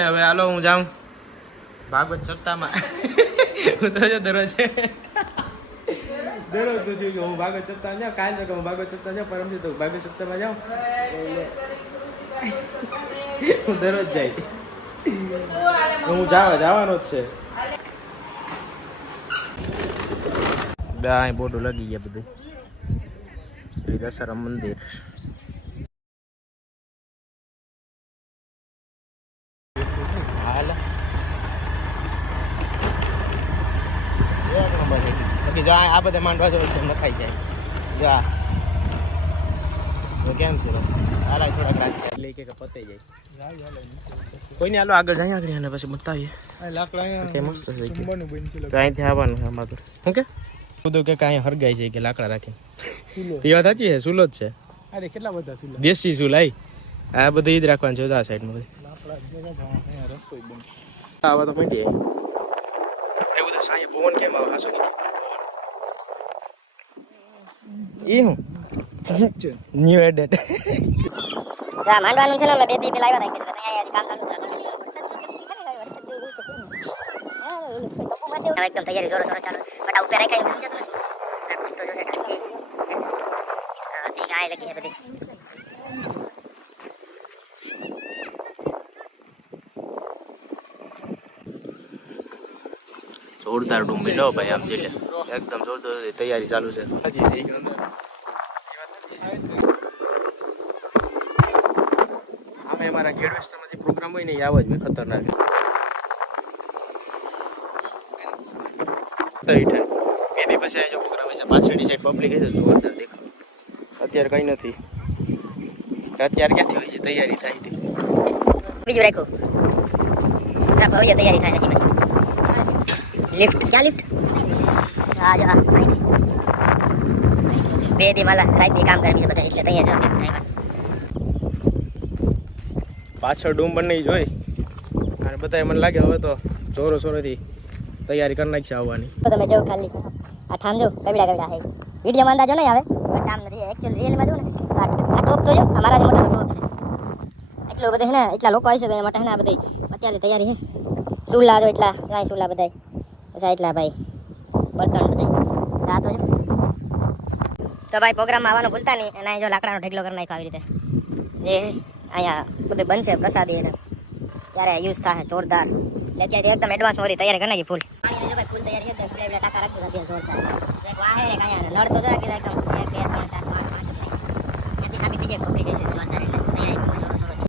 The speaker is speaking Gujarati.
હવે હાલો હું જાઉં ભાગવત સપ્તાહમાં. હું તો દરરોજ તો જોઈ હું ભાગવત સપ્તાહ જાઉં. કાલ તો હું ભાગવત સપ્તાહ જાઉં, પરમથી તો ભાગવત સપ્તાહમાં જાઉં. હું દરરોજ જાય. હું જવાનો જ છે. અહીં બોર્ડો લગી ગયા બધું. દશહરા મંદિર. આ બધા માંડવા જો નખાઈ જાય. જો કેમ છે હાલા થોડાક રાખી એટલે કે પતાઈ જાય. કોઈ નહીં હાલો આગળ જાય આગળ અને પછી બતાવીએ. લાકડા મસ્ત છે તો અહીંથી આવવાનું છે આમાં. શું કે બધું કે કાંઈ હરગાય છે કે લાકડા રાખીને. એ વાત સાચી છે. સુલો જ છે. અરે કેટલા બધા સુલા દેશી સુલાઈ આ બધું ઈદ રાખવાનું છે. આ સાઈડમાં બધી રસોઈ બને આવા તો મંડી એવું તો સાંજે પવન કેમ આવે હાસો એ હું ન્યુ એડેટ જા માંડવાનું છે ને અમે 2 દી પહેલા આવ્યા હતા કે અહીંયા કામ ચાલુ હતું એકદમ તૈયારી જોરો જોરો ચાલુ બટા ઉપર રાખાઈ ગયું છે તો જોશે કે દી ગાય લગી છે બધી જોરદાર ડુંબી લો ભાઈ આમ જેલે એકદમ જોરદાર તૈયારી ચાલુ છે. અમે અમારા ગેડ વેસ્ટમાં જે પ્રોગ્રામ હોય ને એ આવા જ મેં ખતરનાક એની પછી જો પ્રોગ્રામ છે પાછળની સાઈડ પબ્લિક છે જોરદાર દેખાવ. અત્યારે કઈ નથી. અત્યારે ક્યાંથી હોય છે તૈયારી થાય છે બીજું રાખો ના ભવ્ય તૈયારી થાય હજી લિફ્ટ ક્યાં લિફ્ટ હા જો બે દી માલા રાત દી કામ કરવી છે બધા એટલે તૈયાર છે ટાઈમ પાછળ ડૂમ બને જોઈ અને બધા મને લાગે હવે તો જોરો જોરોથી તૈયારી કરી નાખશે આવવાની. તો તમે જો ખાલી આ ઠામ જો કબડા કબડા હે વિડિયોમાં અંદાજો નહીં આવે બટ આમ એકચ્યુઅલ રિયલમાં જો ને આ ટોપ તો જો અમારા જે મોટા ટોપ છે એટલો બધે હે ને એટલા લોકો આવી છે તો એના માટે હે ને આ બધી અત્યારે તૈયારી હે સુલા જો એટલા ગાય સુલા બધાય અચ્છા એટલા ભાઈ બર્તન બધાય રાતો જો તો ભાઈ પ્રોગ્રામમાં આવવાનું ભૂલતા નહીં અને જો લાકડાનો ઢગલો કરી નાખ્યો આવી રીતે જે અહીંયા બધું બનશે પ્રસાદી એને ત્યારે યુઝ થાય જોરદાર એટલે અત્યારે એકદમ એડવાન્સ મોરી તૈયારી કરી નાખી ફૂલ પાણી જો ભાઈ ફૂલ તૈયારી છે એટલે ટાકા રાખી દીધા જોરદાર એક વાહે ને કાયા નળ તો જો કે એકદમ 1 2 3 4 5 5 ત્યાંથી સાબિત થઈ જાય પબ્લિક છે જોરદાર એટલે તૈયારી